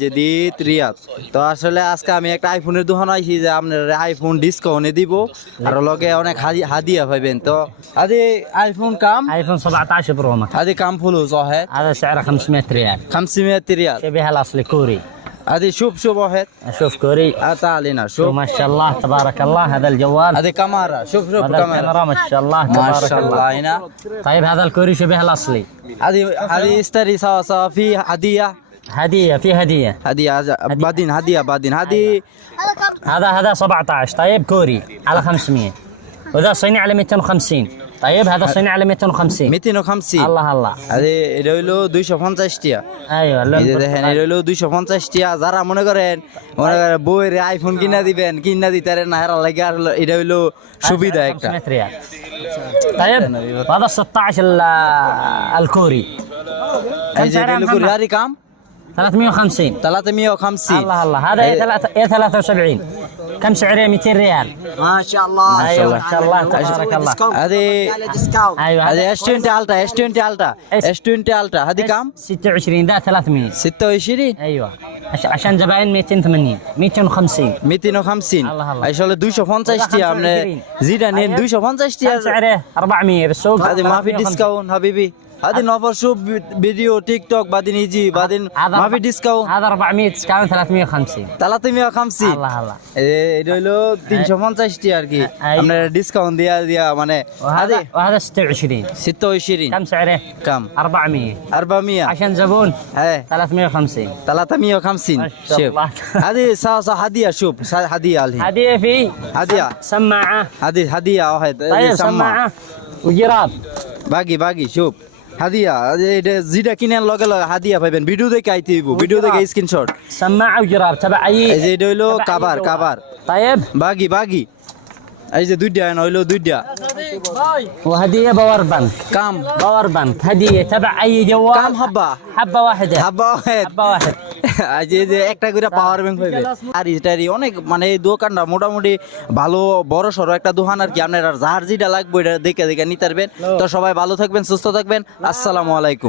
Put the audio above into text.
জেদিত রিয়াদ। তো আসলে আজকে আমি একটা আইফোনের দোকান আইছি যে আপনার আইফোন ডিসকাউন্টে দিব আর লগে অনেক হাদিয়া পাইবেন। তো هذه ايفون كام؟ ايفون 17 برو ماكس. هذه كام فلوس واحد؟ هذا سعره 500 ريال. 500 ريال. شبيه الاصلي كوري. هذه شوف واحد. شوف كوري. تعال هنا شوف. ما شاء الله تبارك الله. هذا الجوال. هذه كاميرا. شوف هذا الكاميرا ما شاء الله ما تبارك شاء الله هنا. طيب هذا الكوري شبيه الاصلي. هذه اشتري سوا في هدية. هدية في هدية. هدية بعدين هذه هذا 17 طيب كوري على 500 وذا صيني على 250 طيب هذا صيني على 250 250 الله الله هذه এটা হলো 250 টাকা ايوه এই যে দেখেন এটা হলো 250 টাকা যারা মনে করেন বইয়ের আইফোন কিনা দিবেন কিনা দিতারেন না এর লাগি আর এটা হলো সুবিধা একটা 500 ريال طيب هذا 16 الكوري এই যে এটা হলো রিয়ারি কাম 350 350 الله الله هذا اي 73 كم سعره 200 ريال ما شاء الله ايوه ما شاء الله تبارك الله هذه ايوه هذه S20 التا S20 التا هذه كام 26 ده 300 26 ايوه عشان زباين 280 250 250 الله الله. আসলে 250 টাকা আপনি জিরা নেন 250 كم টাকা سعره 400 بالسوق هذه ما في ديسكاونت حبيبي هذه نوفر شوف فيديو تيك توك بعدين يجي بعدين ما في ديسكاونت هذا 400 ديسكاونت 350 350 الله الله এটা হলো 350 টাকা আর কি আপনার ডিসকাউন্ট দিয়া মানে وهذا 26 26 كم سعره؟ كم 400 400 عشان زبون ايه 350 350 ما شاء شوف الله. هذه صح هديه شوف هديه الحين هدية في هديه سماعة هذه هديه واحد طيب سماعة وجراب باقي شوف হাদিয়া এটা যেটা কিনেন লগে লগে হাদিয়া পাইবেন ভিডিও দেখে আইতে হইব ভিডিও দেখে স্ক্রিনশট سماعة وجراب تبع أي এই যে এটা হইলো تبع أي কাবার جوال. طيب বাগি এই যে দুইটা হইলো দুইটা وهدية باور بانك কাম باور بانك هدية تبع أي جوال কাম হাব্বা حبة واحدة হাব্বা حبة واحد আজ এই যে একটা করে পাওয়ার ব্যাংক হইবে আর এটারই অনেক মানে এই দোকানটা মোটামুটি ভালো বড় সড়ো একটা দোকান আর কি আপনার আর যার যেটা লাগবে এটা দেখে নিতে পারবেন তো সবাই ভালো থাকবেন সুস্থ থাকবেন আসসালামু আলাইকুম।